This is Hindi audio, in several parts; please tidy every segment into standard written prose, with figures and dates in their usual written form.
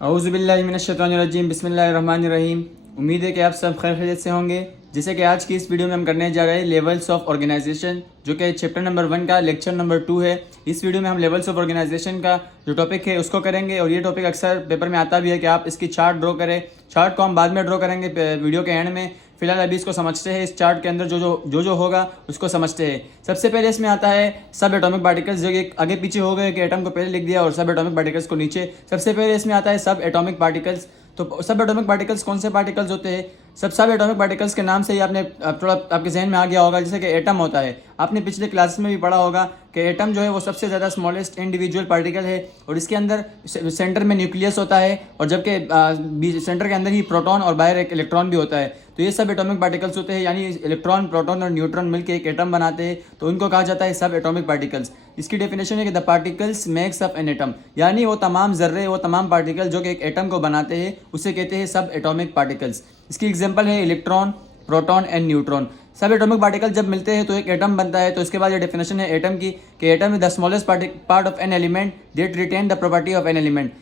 औज़ुबिल्लाहिमिनश्शैतानिर्रजीम बिस्मिल्लाहिर्रहमानिर्रहीम। उम्मीद है कि आप सब खैरियत से होंगे। जैसे कि आज की इस वीडियो में हम करने जा रहे हैं लेवल्स ऑफ ऑर्गेनाइजेशन, जो कि चैप्टर नंबर 1 का लेक्चर नंबर 2 है। इस वीडियो में हम लेवल्स ऑफ ऑर्गेनाइजेशन का जो टॉपिक है उसको करेंगे, और ये टॉपिक अक्सर पेपर में आता भी है कि आप इसकी चार्ट ड्रॉ करें। चार्ट को हम बाद में ड्रॉ करेंगे वीडियो के एंड में। फिलहाल अभी इसको समझते हैं, इस चार्ट के अंदर जो होगा उसको समझते हैं। सबसे पहले इसमें आता है सब एटॉमिक पार्टिकल्स, जो कि आगे पीछे हो गए कि एटम को पहले लिख दिया और सब एटॉमिक पार्टिकल्स को नीचे। सबसे पहले इसमें आता है सब एटॉमिक पार्टिकल्स। तो सब एटॉमिक पार्टिकल्स कौन से पार्टिकल्स होते हैं? सब एटॉमिक पार्टिकल्स के नाम से ही आपने थोड़ा आपके जहन में आ गया होगा, जैसे कि एटम होता है। आपने पिछले क्लास में भी पढ़ा होगा कि एटम जो है वो सबसे ज़्यादा स्मॉलेस्ट इंडिविजुअल पार्टिकल है, और इसके अंदर सेंटर में न्यूक्लियस होता है, और जबकि सेंटर के अंदर ही प्रोटॉन और बाहर एक इलेक्ट्रॉन भी होता है। तो ये सब एटॉमिक पार्टिकल्स होते हैं, यानी इलेक्ट्रॉन, प्रोटॉन और न्यूट्रॉन मिलकर एक एटम बनाते हैं, तो उनको कहा जाता है सब एटॉमिक पार्टिकल्स। इसकी डेफिनेशन है कि the particles makes up an atom, यानी वो तमाम जर्रे, वो तमाम पार्टिकल जो कि एक एटम को बनाते हैं, उसे कहते हैं सब एटॉमिक पार्टिकल्स। इसकी एग्जांपल है इलेक्ट्रॉन, प्रोटॉन एंड न्यूट्रॉन। सब एटॉमिक पार्टिकल जब मिलते हैं तो एक एटम बनता है। तो इसके बाद ये डेफिनेशन है एटम की कि atom is the smallest part of an element that retain the property of an element.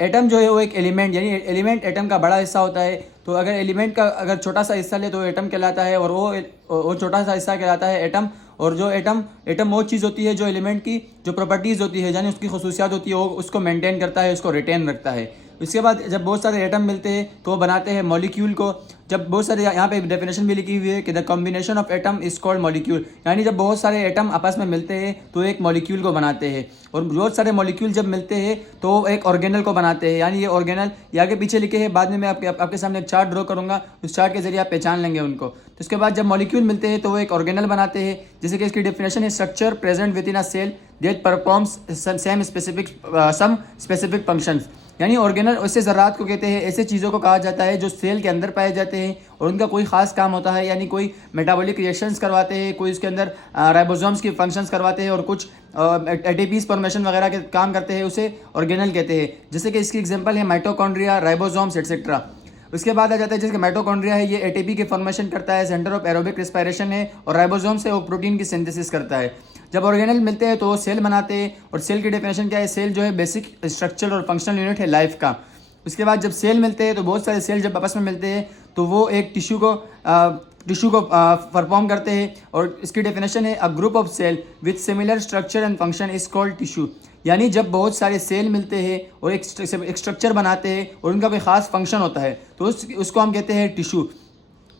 Atom जो है वो एक एलिमेंट, यानी एलिमेंट एटम का बड़ा हिस्सा होता है। तो अगर एलिमेंट का अगर छोटा सा हिस्सा ले तो एटम कहलाता है, और वो छोटा सा हिस्सा कहलाता है एटम। और जो एटम वो चीज़ होती है जो एलिमेंट की जो प्रॉपर्टीज़ होती है, यानी उसकी खसूसियात होती है, वो उसको मेंटेन करता है, उसको रिटेन रखता है। उसके बाद जब बहुत सारे एटम मिलते हैं तो वो बनाते हैं मॉलिक्यूल को। जब बहुत सारे, यहाँ पे डेफिनेशन भी लिखी हुई है कि the combination of atom is called molecule, यानी जब बहुत सारे एटम आपस में मिलते हैं तो एक मॉलिक्यूल को बनाते हैं। और बहुत सारे मॉलिक्यूल जब मिलते हैं तो एक ऑर्गेनल को बनाते हैं, यानी ये ऑर्गेनल ये आगे पीछे लिखे हैं, बाद में मैं आपके सामने एक चार्ट ड्रॉ करूँगा, उस चार्ट के जरिए आप पहचान लेंगे उनको। तो उसके बाद जब मॉलिक्यूल मिलते हैं तो वो एक ऑर्गेनल बनाते हैं। जैसे कि इसकी डेफिनेशन है structure present within a cell that performs some specific functions, यानी ऑर्गेनल उससे ज़रात को कहते हैं। ऐसे चीज़ों को कहा जाता है जो सेल के अंदर पाए जाते हैं और उनका कोई ख़ास काम होता है, यानी कोई मेटाबॉलिक रिएक्शंस करवाते हैं, कोई उसके अंदर राइबोसोम्स की फंक्शंस करवाते हैं, और कुछ एटीपीज फॉर्मेशन वगैरह के काम करते हैं, उसे ऑर्गेनल कहते हैं। जैसे कि इसकी एग्जांपल है माइटोकॉन्ड्रिया, राइबोसोम्स एक्सेट्रा। उसके बाद आ जाता है जैसे माइटोकॉन्ड्रिया है, ये एटीपी की फॉर्मेशन करता है, सेंटर ऑफ एरोबिक रेस्पिरेशन है, और राइबोसोम से वो प्रोटीन की सिंथेसिस करता है। जब ऑर्गेनल मिलते हैं तो वो सेल बनाते हैं, और सेल की डेफिनेशन क्या है? सेल जो है बेसिक स्ट्रक्चर और फंक्शनल यूनिट है लाइफ का। उसके बाद जब सेल मिलते हैं तो बहुत सारे सेल जब आपस में मिलते हैं तो वो एक टिश्यू को परफॉर्म करते हैं, और इसकी डेफिनेशन है a group of cell with similar structure and function is called tissue, यानी जब बहुत सारे सेल मिलते हैं और एक स्ट्रक्चर बनाते हैं और उनका कोई ख़ास फंक्शन होता है तो उसको हम कहते हैं टिश्यू।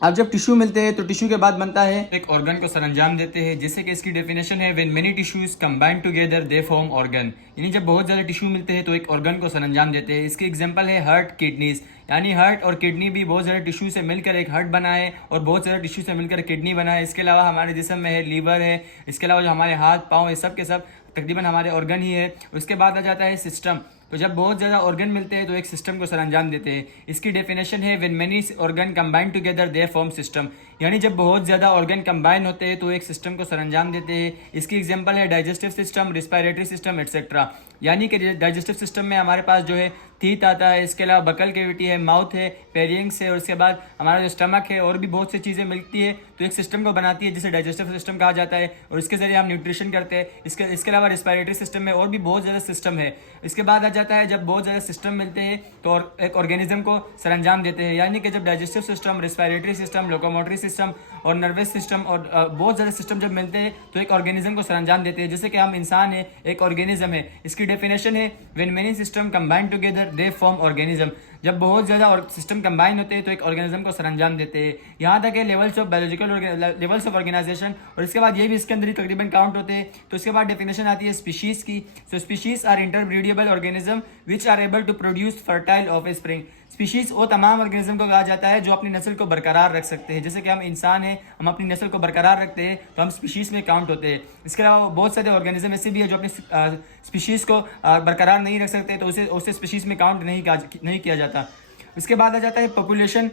अब जब टिश्यू मिलते हैं तो टिश्यू के बाद बनता है एक ऑर्गन को सरंजाम देते हैं, जैसे कि इसकी डेफिनेशन है when many tissues combine together they form organ, यानी जब बहुत ज़्यादा टिश्यू मिलते हैं तो एक ऑर्गन को सरंजाम देते हैं। इसकी एग्जांपल है हार्ट, किडनीज, यानी हार्ट और किडनी भी बहुत ज़्यादा टिश्यू से मिलकर एक हार्ट बना है, और बहुत ज़्यादा टिश्यू से मिलकर किडनी बना है। इसके अलावा हमारे जिस्म में है लीवर है, इसके अलावा जो हमारे हाथ पाँव है, सब के सब तकरीबन हमारे ऑर्गन ही है। उसके बाद आ जाता है सिस्टम। तो जब बहुत ज़्यादा ऑर्गन मिलते हैं तो एक सिस्टम को सरंजाम देते हैं। इसकी डेफिनेशन है when many organ combine together they form system, यानी जब बहुत ज़्यादा ऑर्गन कंबाइन होते हैं तो एक सिस्टम को सरंजाम देते हैं। इसकी एग्जांपल है digestive system, respiratory system etcetera, यानी कि डाइजेस्टिव सिस्टम में हमारे पास जो है टीथ आता है, इसके अलावा बकल कैविटी है, माउथ है, पेरियंग्स है, और उसके बाद हमारा जो स्टमक है, और भी बहुत सी चीज़ें मिलती है तो एक सिस्टम को बनाती है जिसे डाइजेस्टिव सिस्टम कहा जाता है, और इसके जरिए हम न्यूट्रिशन करते हैं। इसके अलावा रिस्पायरेटरी सिस्टम में और भी बहुत ज़्यादा सिस्टम है। इसके बाद आ जाता है जब बहुत ज़्यादा सिस्टम मिलते हैं तो एक ऑर्गेनिज्म को सरंजाम देते हैं, यानी कि जब digestive system, respiratory system, locomotory system और नर्वस सिस्टम और बहुत ज़्यादा सिस्टम जब मिलते हैं तो एक ऑर्गेनिज्म को सरंजाम देते हैं। जैसे कि हम इंसान है, एक ऑर्गेनिज्म है। इसकी डेफिनेशन है when many system combine together they form organism, जब बहुत ज़्यादा सिस्टम कंबाइन होते हैं तो एक ऑर्गेनिज्म को सरंजाम देते हैं। यहाँ तक है levels of biological levels of organization, और इसके बाद ये भी इसके अंदर ही तकरीबन काउंट होते हैं। तो इसके बाद डेफिनेशन आती है स्पीशीज़ की। So species are interbreedable organism which are able to produce fertile offspring. Species वो तमाम ऑर्गेनिज्म को कहा जाता है जो अपनी नस्ल को बरकरार रख सकते हैं। जैसे कि हम इंसान हैं, हम अपनी नस्ल को बरकरार रखते हैं तो हम स्पीशीज़ में काउंट होते हैं। इसके अलावा बहुत सारे ऑर्गेनिज्म ऐसे भी है जो अपनी स्पीशीज़ को बरकरार नहीं रख सकते, तो उसे स्पीशीज़ में काउंट नहीं किया जाता। उसके बाद आ जाता है पॉपुलेशन।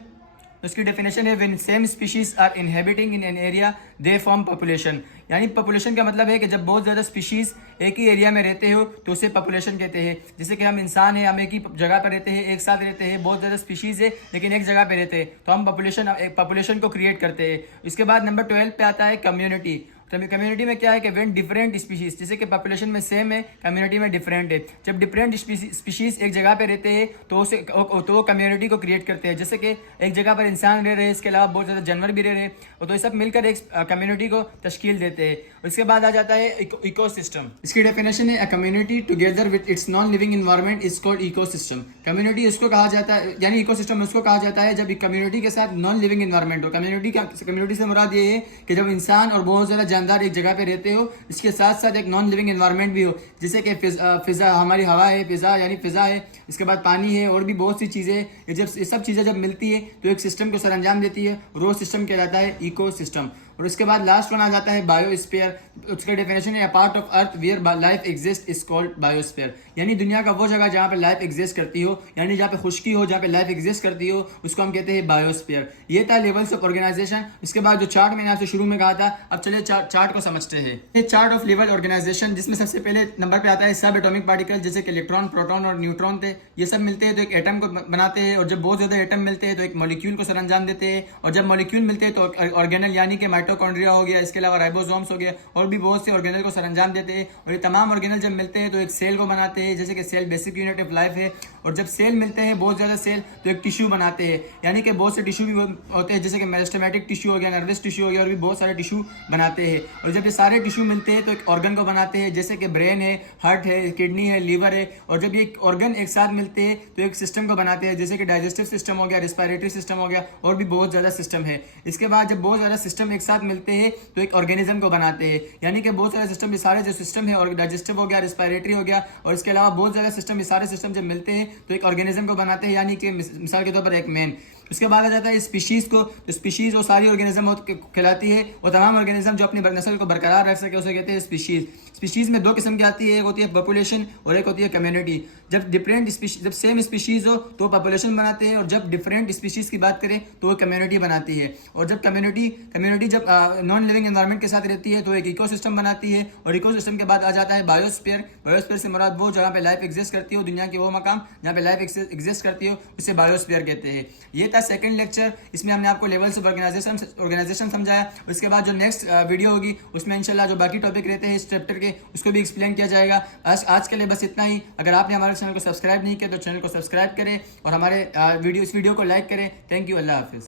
उसकी डेफिनेशन है when same species are inhabiting in an area they form population, यानी पॉपुलेशन का मतलब है कि जब बहुत ज़्यादा स्पीशीज़ एक ही एरिया में रहते हो तो उसे पॉपुलेशन कहते हैं। जैसे कि हम इंसान हैं, हम एक ही जगह पर रहते हैं, एक साथ रहते हैं, बहुत ज़्यादा स्पीशीज़ है लेकिन एक जगह पर रहते हैं, तो हम पॉपुलेशन को क्रिएट करते हैं। इसके बाद नंबर 12 पे आता है कम्युनिटी। कम्युनिटी में क्या है कि व्हेन डिफरेंट स्पीशीज, जैसे कि पॉपुलेशन में सेम है, कम्युनिटी में डिफरेंट है। जब डिफरेंट स्पीशीज एक जगह पे रहते हैं तो कम्युनिटी को क्रिएट करते हैं। जैसे कि एक जगह पर इंसान रह रहे हैं, इसके अलावा बहुत ज़्यादा जानवर भी रह रहे हैं, तो ये सब मिलकर एक कम्युनिटी को तश्कील देते हैं। उसके बाद आ जाता है इकोसिस्टम। इसकी डेफिनेशन है, a community together with its non living environment is called ecosystem. Community उसको कहा जाता है, यानी इकोसिस्टम उसको कहा जाता है जब कम्युनिटी के साथ नॉन लिविंग एनवायरनमेंट हो। कम्युनिटी से मुराद ये है कि जब इंसान और बहुत ज़्यादा जानदार एक जगह पे रहते हो, इसके साथ साथ एक नॉन लिविंग एनवायरनमेंट भी हो, जैसे कि फिज़ा, हमारी हवा है, फिज़ा है, इसके बाद पानी है, और भी बहुत सी चीज़ें। जब ये सब चीज़ें जब मिलती है तो एक सिस्टम को सर अंजाम देती है, और वो सिस्टम कहलाता है इकोसिस्टम। और उसके बाद लास्ट वन आ जाता है बायोस्फीयर। उसका डेफिनेशन है, a part of earth where life exist is called biosphere. यानी दुनिया का वो जगह जहाँ पे लाइफ एग्जिस्ट करती हो, यानी जहाँ पे खुश्की हो, जहाँ पे लाइफ एग्जिस्ट करती हो, उसको हम कहते हैं बायोस्फीयर। ये था लेवल्स ऑफ ऑर्गेनाइजेशन। इसके बाद जो चार्ट मैंने आपसे शुरू में कहा था, अब चलिए चार्ट को समझते हैं। ये चार्ट ऑफ लेवल ऑर्गेनाइजेशन, जिसमें सबसे पहले नंबर पे आता है सब एटॉमिक पार्टिकल, जैसे कि इलेक्ट्रॉन, प्रोटॉन और न्यूट्रॉन थे। ये सब मिलते हैं तो एक एटम को बनाते हैं, और जब बहुत ज्यादा एटम मिलते हैं तो एक मॉलिक्यूल को सर अंजाम देते हैं, और जब मॉलिक्यूल मिलते हैं तो ऑर्गेनल, यानी कि माइटोकॉन्ड्रिया हो गया, इसके अलावा राइबोसोम्स हो गया, और भी बहुत से ऑर्गेनल को सरंजाम देते हैं। और ये तमाम ऑर्गेनल जब मिलते हैं तो एक सेल को बनाते हैं, जैसे कि cell basic unit of life है। और जब सेल मिलते हैं, बहुत ज़्यादा सेल, तो एक टिश्यू बनाते हैं, यानी कि बहुत से टिश्यू भी होते हैं, जैसे कि मेरिस्टेमेटिक टिश्यू हो गया, नर्वस टिश्यू हो गया, और भी बहुत सारे टिश्यू बनाते हैं। और जब ये सारे टिश्यू मिलते हैं तो एक ऑर्गन को बनाते हैं, जैसे कि ब्रेन है, हार्ट है, किडनी है, लीवर है। और जब ये ऑर्गन एक साथ मिलते हैं तो एक सिस्टम को बनाते हैं, जैसे कि डाइजेस्टिव सिस्टम हो गया, रिस्पायरेटरी सिस्टम हो गया, और भी बहुत ज़्यादा सिस्टम है। इसके बाद जब बहुत ज़्यादा सिस्टम एक साथ मिलते हैं तो एक ऑर्गेनिज्म को बनाते हैं, यानी कि बहुत सारे सिस्टम, ये सारे जो सिस्टम है, और डाइजेस्टिव हो गया, रिस्पायरेटरी हो गया, और इसके अलावा बहुत ज़्यादा सिस्टम, ये सारे सिस्टम जब मिलते हैं तो एक ऑर्गेनिज्म को बनाते हैं, यानी कि मिसाल के तौर पर एक मैन। उसके बाद आ जाता है स्पीशीज़ को। तो स्पीशीज़ वो सारी ऑर्गेनिज्म कहलाती है, वो तमाम ऑर्गेनिज्म जो अपनी नस्ल को बरकरार रख सके उसे कहते हैं स्पीशीज़। स्पीशीज़ में दो किस्म की आती है, एक होती है पॉपुलेशन और एक होती है कम्युनिटी। जब सेम स्पीशीज़ हो तो पॉपुलेशन बनाते हैं, और जब डिफरेंट स्पीशीज़ की बात करें तो वो कम्युनिटी बनाती है। और जब कम्युनिटी जब नॉन लिविंग एनवायरनमेंट के साथ रहती है तो एक इकोसिस्टम बनाती है। और इकोसिस्टम के बाद आ जाता है बायोस्फीयर। बायोस्फीयर से मुराद वो जगह पे लाइफ एग्जिस्ट करती हो, दुनिया के वो मकाम जहाँ पे लाइफ एग्जिस्ट करती हो, उसे बायोस्फीयर कहते हैं। ये था सेकंड लेक्चर। इसमें हमने आपको लेवल्स ऑफ ऑर्गेनाइजेशन समझाया। उसके बाद जो नेक्स्ट वीडियो होगी उसमें इंशाल्लाह जो बाकी टॉपिक रहते हैं इस चैप्टर के, उसको भी एक्सप्लेन किया जाएगा। आज के लिए बस इतना ही। अगर आपने हमारे चैनल को सब्सक्राइब नहीं किया तो चैनल को सब्सक्राइब करें, और हमारे इस वीडियो को लाइक करें। थैंक यू, अल्लाह हाफिज़।